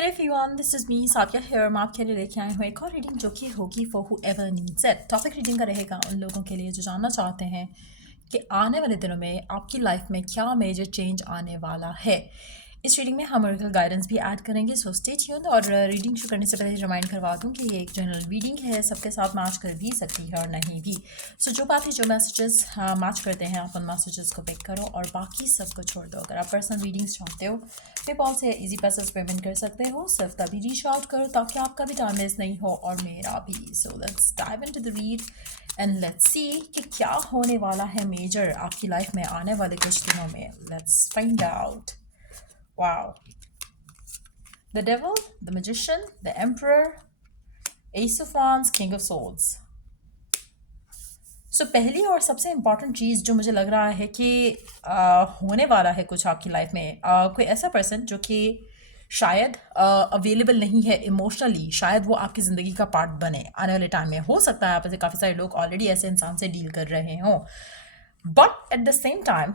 Hello everyone, this is me Safia here. मैं आपके लिए लेके आई हूँ एक और रीडिंग जो कि होगी for who ever needs it. Topic reading का रहेगा उन लोगों के लिए जो जानना चाहते हैं कि आने वाले दिनों में आपकी लाइफ में क्या मेजर चेंज आने वाला है। इस रीडिंग में हम ऑरेकल गाइडेंस भी ऐड करेंगे, सो स्टे ट्यून्ड। और रीडिंग शुरू करने से पहले रिमाइंड करवा दूं कि ये एक जनरल रीडिंग है, सबके साथ मैच कर भी सकती है और नहीं भी। सो जो बातें जो मैसेजेस मैच करते हैं आप उन मैसेजेस को पिक करो और बाकी सबको छोड़ दो। अगर आप पर्सनल रीडिंग्स चाहते हो पेपॉल से इजी पैसेज पेमेंट कर सकते हो। सिर्फ तभी रीच आउट करो ताकि आपका भी टाइम वेस्ट नहीं हो और मेरा भी। So let's dive into the read and let's see कि क्या होने वाला है मेजर आपकी लाइफ में आने वाले कुछ दिनों में। Let's find out. Wow. The Devil, the Magician, the Emperor, Ace of Wands, King of Swords. So पहली और सबसे इम्पॉर्टेंट चीज़ जो मुझे लग रहा है कि होने वाला है कुछ आपकी लाइफ में, कोई ऐसा पर्सन जो कि शायद अवेलेबल नहीं है इमोशनली, शायद वो आपकी ज़िंदगी का पार्ट बने आने वाले टाइम में। हो सकता है आप ऐसे काफ़ी सारे लोग ऑलरेडी ऐसे इंसान से डील कर रहे हों, but at the same time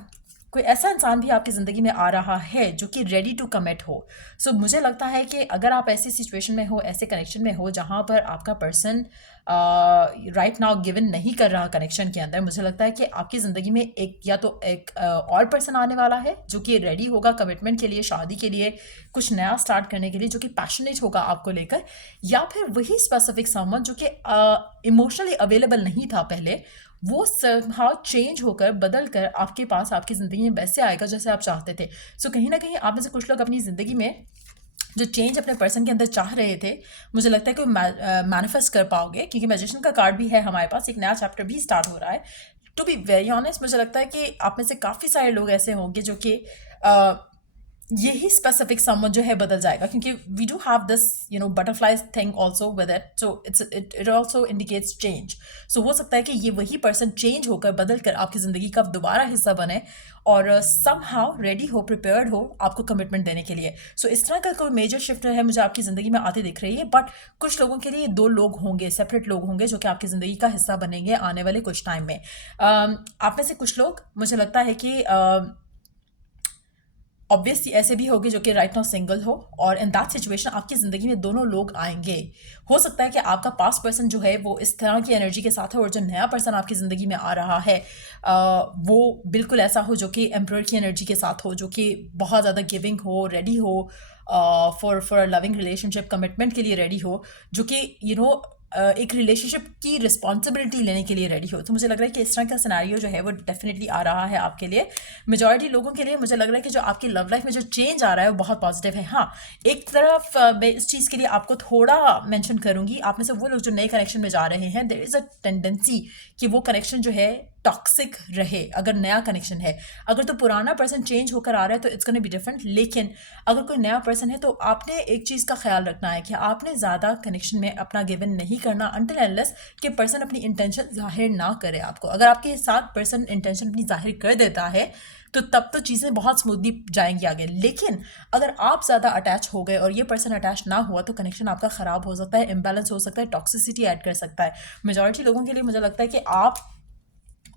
कोई ऐसा इंसान भी आपकी ज़िंदगी में आ रहा है जो कि रेडी टू कमिट हो। सो मुझे लगता है कि अगर आप ऐसी सिचुएशन में हो, ऐसे कनेक्शन में हो जहाँ पर आपका पर्सन राइट नाउ गिवन नहीं कर रहा कनेक्शन के अंदर, मुझे लगता है कि आपकी ज़िंदगी में एक या तो एक और पर्सन आने वाला है जो कि रेडी होगा कमिटमेंट के लिए, शादी के लिए, कुछ नया स्टार्ट करने के लिए, जो कि पैशनेट होगा आपको लेकर। या फिर वही स्पेसिफिक समवन जो कि इमोशनली अवेलेबल नहीं था पहले, वो समहाउ चेंज होकर बदल कर आपके पास आपकी ज़िंदगी में वैसे आएगा जैसे आप चाहते थे। सो कहीं ना कहीं आप में से कुछ लोग अपनी ज़िंदगी में जो चेंज अपने पर्सन के अंदर चाह रहे थे, मुझे लगता है कि मैनिफेस्ट कर पाओगे, क्योंकि मैजिशियन का कार्ड भी है हमारे पास, एक नया चैप्टर भी स्टार्ट हो रहा है। टू बी वेरी ऑनेस्ट, मुझे लगता है कि आप में से काफ़ी सारे लोग ऐसे होंगे जो कि यही स्पेसिफिक समवन जो है बदल जाएगा, क्योंकि we do have this butterfly thing also with it. So it also indicates change. So हो सकता है कि ये वही पर्सन चेंज होकर बदल कर आपकी ज़िंदगी का दोबारा हिस्सा बने और सम हाउ रेडी हो, प्रिपेयर्ड हो आपको कमिटमेंट देने के लिए। सो इस तरह का कोई मेजर शिफ्ट है मुझे आपकी ज़िंदगी में आती दिख रही है। बट कुछ लोगों के लिए दो लोग होंगे, सेपरेट लोग होंगे जो कि आपकी ज़िंदगी का हिस्सा बनेंगे आने वाले कुछ टाइम में। आप में से कुछ लोग, मुझे लगता है कि ऑब्वियसली ऐसे भी होगे जो कि राइट नाउ सिंगल हो, और इन दैट सिचुएशन आपकी ज़िंदगी में दोनों लोग आएंगे। हो सकता है कि आपका पास्ट पर्सन जो है वो इस तरह की एनर्जी के साथ है, और जो नया पर्सन आपकी ज़िंदगी में आ रहा है वो बिल्कुल ऐसा हो जो कि एम्परर की एनर्जी के साथ हो, जो कि बहुत ज़्यादा गिविंग हो, रेडी हो फॉर लविंग रिलेशनशिप, कमिटमेंट के लिए रेडी हो, जो कि एक रिलेशनशिप की रिस्पॉन्सिबिलिटी लेने के लिए रेडी हो। तो मुझे लग रहा है कि इस तरह का सिनेरियो जो है वो डेफिनेटली आ रहा है आपके लिए। मेजॉरिटी लोगों के लिए मुझे लग रहा है कि जो आपकी लव लाइफ में जो चेंज आ रहा है वो बहुत पॉजिटिव है। हाँ, एक तरफ मैं इस चीज़ के लिए आपको थोड़ा मेंशन करूंगी, आप में से वो लोग जो नए कनेक्शन में जा रहे हैं, देयर इज़ अ टेंडेंसी कि वो कनेक्शन जो है टॉक्सिक रहे अगर नया कनेक्शन है। अगर तो पुराना पर्सन चेंज होकर आ रहा है तो इट्स गोना बी डिफरेंट, लेकिन अगर कोई नया पर्सन है तो आपने एक चीज़ का ख्याल रखना है कि आपने ज़्यादा कनेक्शन में अपना गिवन नहीं करना अनटिल अनलेस कि पर्सन अपनी इंटेंशन जाहिर ना करे आपको। अगर आपके साथ पर्सन इंटेंशन अपनी जाहिर कर देता है तो तब तो चीज़ें बहुत स्मूथली जाएंगी आगे। लेकिन अगर आप ज़्यादा अटैच हो गए और ये पर्सन अटैच ना हुआ तो कनेक्शन आपका ख़राब हो सकता है, इम्बैलेंस हो सकता है, टॉक्सिसिटी ऐड कर सकता है। मेजॉरिटी लोगों के लिए मुझे लगता है कि आप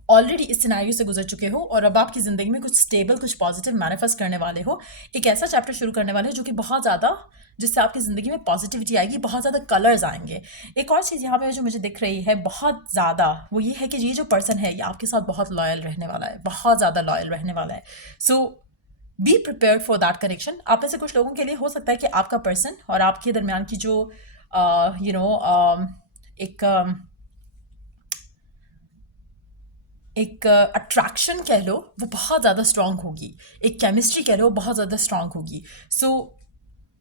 ऑलरेडी इस सिनेरियो से गुजर चुके हो और अब आपकी ज़िंदगी में कुछ स्टेबल, कुछ पॉजिटिव मैनिफेस्ट करने वाले हो। एक ऐसा चैप्टर शुरू करने वाले हो जो कि बहुत ज़्यादा, जिससे आपकी ज़िंदगी में पॉजिटिविटी आएगी, बहुत ज़्यादा कलर्स आएंगे। एक और चीज़ यहाँ पे जो मुझे दिख रही है बहुत ज़्यादा, वो ये है कि ये जो पर्सन है ये आपके साथ बहुत लॉयल रहने वाला है, बहुत ज़्यादा लॉयल रहने वाला है। So be prepared for that connection. आप में से कुछ लोगों के लिए हो सकता है कि आपका पर्सन और आपके दरमियान की जो एक एक अट्रैक्शन कह लो वो बहुत ज़्यादा स्ट्रांग होगी, एक केमिस्ट्री कह लो बहुत ज़्यादा स्ट्रांग होगी। सो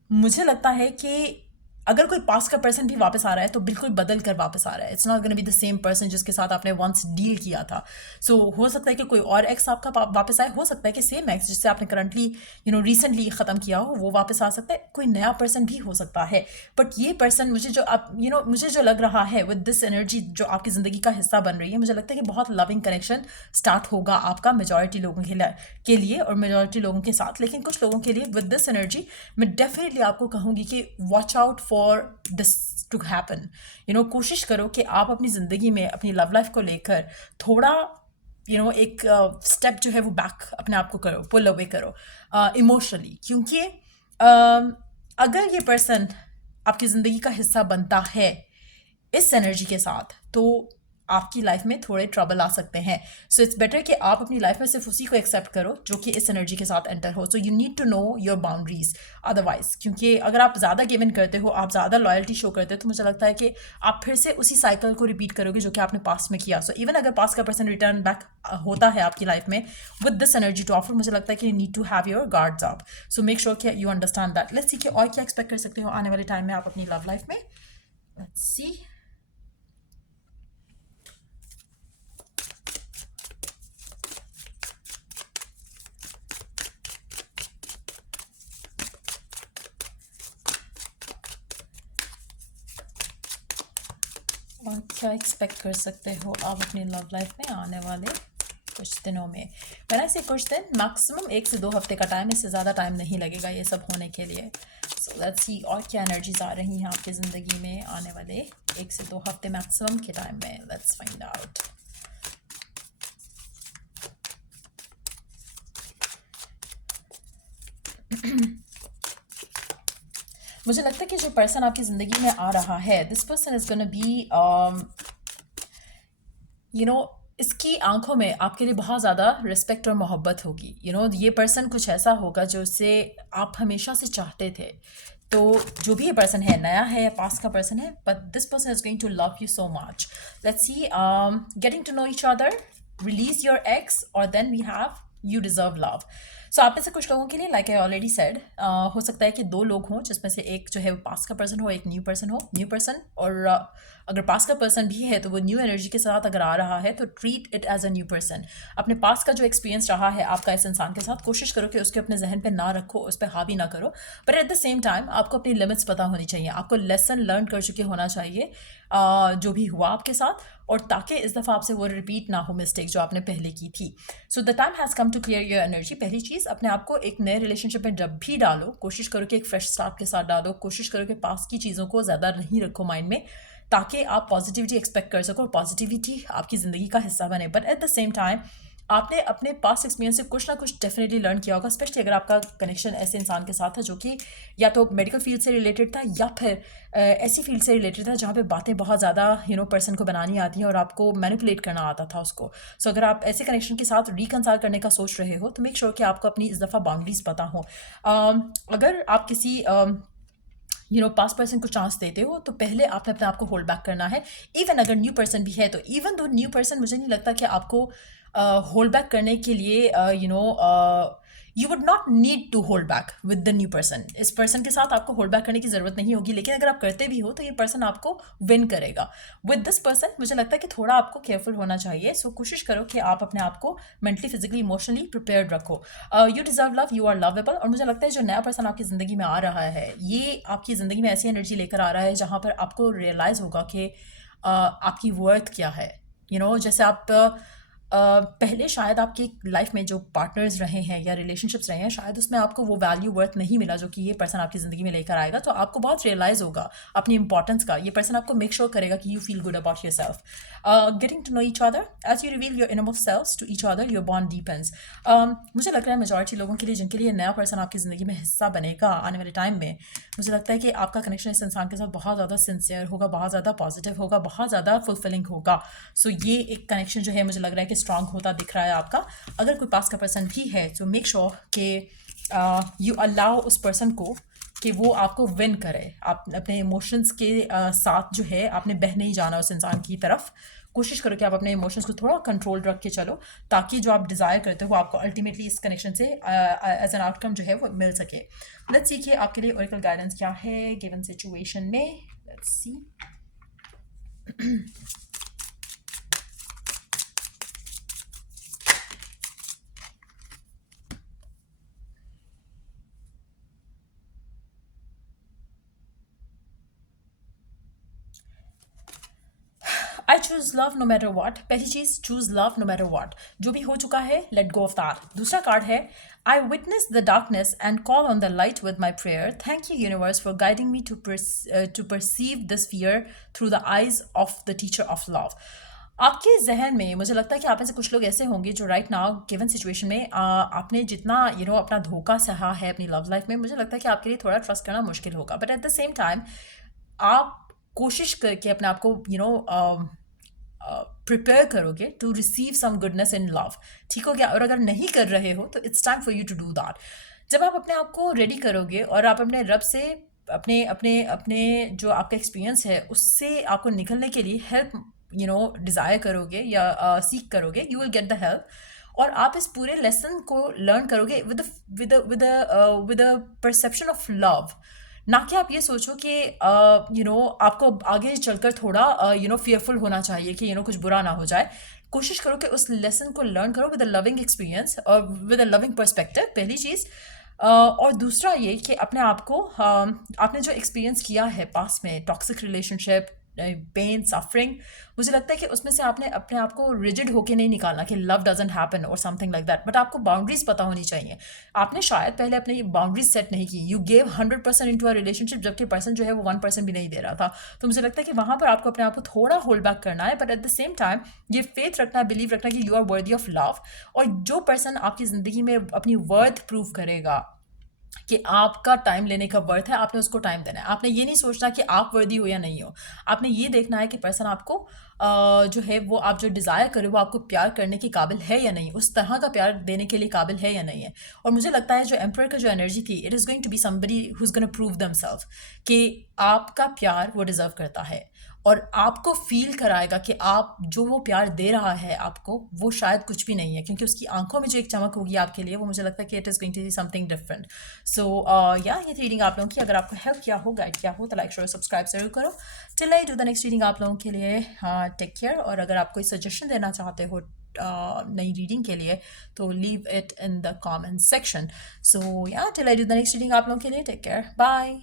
मुझे लगता है कि अगर कोई पास का पर्सन भी वापस आ रहा है तो बिल्कुल बदल कर वापस आ रहा है। It's not gonna be the same person जिसके साथ आपने वंस डील किया था। सो हो सकता है कि कोई और एक्स आपका वापस आए, हो सकता है कि सेम एक्स जिससे आपने करंटली रिसेंटली ख़त्म किया हो वो वापस आ सकता है, कोई नया पर्सन भी हो सकता है। बट ये पर्सन मुझे जो आप मुझे जो लग रहा है विद दिस एनर्जी जो आपकी ज़िंदगी का हिस्सा बन रही है, मुझे लगता है कि बहुत लविंग कनेक्शन स्टार्ट होगा आपका मेजॉरिटी लोगों के लिए और मेजॉरिटी लोगों के साथ। लेकिन कुछ लोगों के लिए विद दिस एनर्जी मैं डेफिनेटली आपको कहूँगी कि watch out for this to happen. कोशिश करो कि आप अपनी ज़िंदगी में अपनी लव लाइफ को लेकर थोड़ा एक स्टेप जो है वो बैक अपने आप को करो, पुल अवे करो इमोशनली, क्योंकि अगर ये पर्सन आपकी ज़िंदगी का हिस्सा बनता है इस एनर्जी के साथ, तो आपकी लाइफ में थोड़े ट्रबल आ सकते हैं. सो इट्स बेटर कि आप अपनी लाइफ में सिर्फ उसी को एक्सेप्ट करो जो कि इस एनर्जी के साथ एंटर हो. So you need to know your boundaries. Otherwise, क्योंकि अगर आप ज़्यादा गिव इन करते हो, आप ज़्यादा लॉयल्टी शो करते हो, तो मुझे लगता है कि आप फिर से उसी साइकिल को रिपीट करोगे जो कि आपने पास्ट में किया. सो इवन अगर पास्ट का पर्सन रिटर्न बैक होता है आपकी लाइफ में with this energy to offer, मुझे लगता है कि you need to have your guards up. So make sure कि you understand that. Let's see कि और क्या एक्सपेक्ट कर सकते हो आने वाले टाइम में आप अपनी लव लाइफ में. लेट्स सी. और क्या एक्सपेक्ट कर सकते हो आप अपनी लव लाइफ में आने वाले कुछ दिनों में. मैंने से कुछ दिन, मैक्सिमम 1 से 2 हफ्ते का टाइम, इससे ज़्यादा टाइम नहीं लगेगा ये सब होने के लिए. सो लेट्स सी और क्या एनर्जीज आ रही हैं आपकी ज़िंदगी में आने वाले 1 से 2 हफ्ते मैक्सिमम के टाइम में. Let's find out. मुझे लगता है कि जो पर्सन आपकी ज़िंदगी में आ रहा है, this person is gonna be इसकी आंखों में आपके लिए बहुत ज़्यादा रिस्पेक्ट और मोहब्बत होगी. ये पर्सन कुछ ऐसा होगा जो उससे आप हमेशा से चाहते थे. तो जो भी ये पर्सन है, नया है या पास्ट का पर्सन है, but this person is going to love you so much. Let's see. Getting to know each other, release your ex, और then we have you deserve love. So आप में से कुछ लोगों के लिए, लाइक आई ऑलरेडी सेड, हो सकता है कि 2 लोग हों जिसमें से एक जो है वो पास्ट का पर्सन हो, एक न्यू पर्सन हो. न्यू पर्सन, और अगर पास्ट का पर्सन भी है तो वो न्यू एनर्जी के साथ अगर आ रहा है तो treat it as a new person. अपने पास्ट का जो एक्सपीरियंस रहा है आपका इस इंसान के साथ, कोशिश करो कि उसके अपने जहन पे ना रखो, उस पर हावी ना करो. But at the same time आपको अपनी लिमिट्स पता होनी चाहिए. आपको लेसन लर्न कर चुके होना चाहिए जो भी हुआ आपके साथ, और ताकि इस दफ़ा आपसे वो रिपीट ना हो मिस्टेक जो आपने पहले की थी. So the time has come to clear your energy. पहली चीज़, अपने आप को एक नए रिलेशनशिप में जब भी डालो, कोशिश करो कि एक फ्रेश स्टार्ट के साथ डालो. कोशिश करो कि पास की चीज़ों को ज़्यादा नहीं रखो माइंड में, ताकि आप पॉजिटिविटी एक्सपेक्ट कर सको और पॉजिटिविटी आपकी ज़िंदगी का हिस्सा बने. But at the same time आपने अपने पास्ट एक्सपीरियंस से कुछ ना कुछ डेफिनेटली लर्न किया होगा, स्पेशली अगर आपका कनेक्शन ऐसे इंसान के साथ था जो कि या तो मेडिकल फील्ड से रिलेटेड था या फिर ऐसी फील्ड से रिलेटेड था जहाँ पे बातें बहुत ज़्यादा पर्सन को बनानी आती हैं और आपको मैनिपुलेट करना आता था उसको. सो अगर आप ऐसे कनेक्शन के साथ रिकंसाइल करने का सोच रहे हो तो मेक श्योर कि आपको अपनी इस दफ़ा बाउंड्रीज पता हो. अगर आप किसी पास्ट पर्सन को चांस देते हो तो पहले आपने अपने आप को होल्ड बैक करना है. इवन अगर न्यू पर्सन भी है तो इवन दो न्यू पर्सन, मुझे नहीं लगता कि आपको होल्ड बैक करने के लिए you would not need to hold back with the new person. इस पर्सन के साथ आपको होल्ड बैक करने की ज़रूरत नहीं होगी, लेकिन अगर आप करते भी हो तो ये पर्सन आपको विन करेगा. विद दिस पर्सन मुझे लगता है कि थोड़ा आपको केयरफुल होना चाहिए. सो कोशिश करो कि आप अपने आप को मेंटली, फिजिकली, इमोशनली प्रिपेयर्ड रखो. You deserve love, you are lovable. और मुझे लगता है जो नया पर्सन आपकी ज़िंदगी में आ रहा है, ये आपकी ज़िंदगी में ऐसी एनर्जी लेकर आ रहा है जहाँ पर आपको रियलाइज़ होगा कि आपकी वर्थ क्या है. जैसे आप पहले शायद आपकी लाइफ में जो पार्टनर्स रहे हैं या रिलेशनशिप्स रहे हैं, शायद उसमें आपको वो वैल्यू वर्थ नहीं मिला जो कि ये पर्सन आपकी ज़िंदगी में लेकर आएगा. तो आपको बहुत रियलाइज़ होगा अपनी इंपॉर्टेंस का. ये पर्सन आपको मेक श्योर करेगा कि you feel good about yourself. Getting to know each other, as you reveal your innermost selves to each other, your bond deepens. मुझे लग रहा है मेजॉरिटी लोगों के लिए जिनके लिए नया पर्सन आपकी ज़िंदगी में हिस्सा बनेगा आने वाले टाइम में, मुझे लगता है कि आपका कनेक्शन इस इंसान के साथ बहुत ज़्यादा सिंसियर होगा, बहुत ज़्यादा पॉजिटिव होगा, बहुत ज़्यादा फुलफिलिंग होगा. सो ये एक कनेक्शन जो है मुझे लग रहा है कि स्ट्रांग होता दिख रहा है आपका. अगर कोई पास का पर्सन भी है तो मेक श्योर कि यू अलाउ उस पर्सन को कि वो आपको विन करे. आप अपने इमोशंस के साथ जो है आपने बह नहीं जाना उस इंसान की तरफ. कोशिश करो कि आप अपने इमोशंस को थोड़ा कंट्रोल रख के चलो, ताकि जो आप डिज़ायर करते हो वो आपको अल्टीमेटली इस कनेक्शन से एज एन आउटकम जो है वो मिल सके. लेट्स सी कि आपके लिए ओरेकल गाइडेंस क्या है गिवन सिचुएशन में. Let's see. I choose love no matter what. पहली चीज, choose love no matter what. जो भी हो चुका है, लेट गो ऑफ दैट. दूसरा कार्ड है, I witness the darkness and call on the light with my prayer. Thank you universe for guiding me to perceive this fear through the eyes of the teacher of love. आपके ज़हन में मुझे लगता है कि आप में से कुछ लोग ऐसे होंगे जो राइट नाउ गिवन सिचुएशन में आपने जितना अपना धोखा सहा है अपनी लव लाइफ में, मुझे लगता है कि आपके लिए थोड़ा ट्रस्ट करना मुश्किल होगा, but at the same time आप कोशिश करके अपने आप को प्रिपेयर करोगे to receive some goodness in love. ठीक हो गया? और अगर नहीं कर रहे हो तो it's time for you to do that. जब आप अपने आप को रेडी करोगे और आप अपने रब से अपने अपने अपने जो आपका एक्सपीरियंस है उससे आपको निकलने के लिए हेल्प डिज़ायर करोगे या सीख करोगे, you will get the help. और आप इस पूरे लेसन को लर्न करोगे with with perception of love. ना कि आप ये सोचो कि आपको आगे चलकर थोड़ा फियरफुल होना चाहिए कि कुछ बुरा ना हो जाए। कोशिश करो कि उस लेसन को लर्न करो विद अ लविंग एक्सपीरियंस और विद अ लविंग पर्सपेक्टिव, पहली चीज़। और दूसरा ये कि अपने आप को आपने जो एक्सपीरियंस किया है पास में, टॉक्सिक रिलेशनशिप, पेन, सफरिंग, मुझे लगता है कि उसमें से आपने अपने आप को रिजिड होके नहीं निकालना कि लव डजंट हैपन और समथिंग लाइक दैट, बट आपको बाउंड्रीज पता होनी चाहिए। आपने शायद पहले अपने बाउंड्रीज सेट नहीं की, you gave 100% into a relationship जबकि पर्सन जो है वो 1% भी नहीं दे रहा था। तो मुझे लगता है कि वहाँ पर आपको अपने आप को थोड़ा होल्ड बैक करना है, but at the same time ये फेथ रखना, बिलीव रखना कि you are worthy of love. और जो पर्सन आपकी ज़िंदगी में अपनी वर्थ प्रूव करेगा कि आपका टाइम लेने का वर्थ है, आपने उसको टाइम देना है। आपने ये नहीं सोचना कि आप वर्दी हो या नहीं हो। आपने ये देखना है कि पर्सन आपको जो है वो आप जो डिज़ायर करे वो आपको प्यार करने के काबिल है या नहीं, उस तरह का प्यार देने के लिए काबिल है या नहीं है। और मुझे लगता है जो एम्पर का जो एनर्जी थी, it is going to be somebody who is gonna prove themselves कि आपका प्यार वो डिज़र्व करता है और आपको फील कराएगा कि आप जो वो प्यार दे रहा है आपको, वो शायद कुछ भी नहीं है, क्योंकि उसकी आंखों में जो एक चमक होगी आपके लिए, वो मुझे लगता है कि it is going to be something different. So या ये रीडिंग आप लोगों की अगर आपको हेल्प किया हो, गाइड किया हो, तो लाइक शेयर सब्सक्राइब जरूर करो। Till I do the next reading आप लोगों के लिए टेक केयर। और अगर आप कोई सजेशन देना चाहते हो नई रीडिंग के लिए तो leave it in the comment section. So या till I do the next reading आप लोगों के लिए टेक केयर, बाय।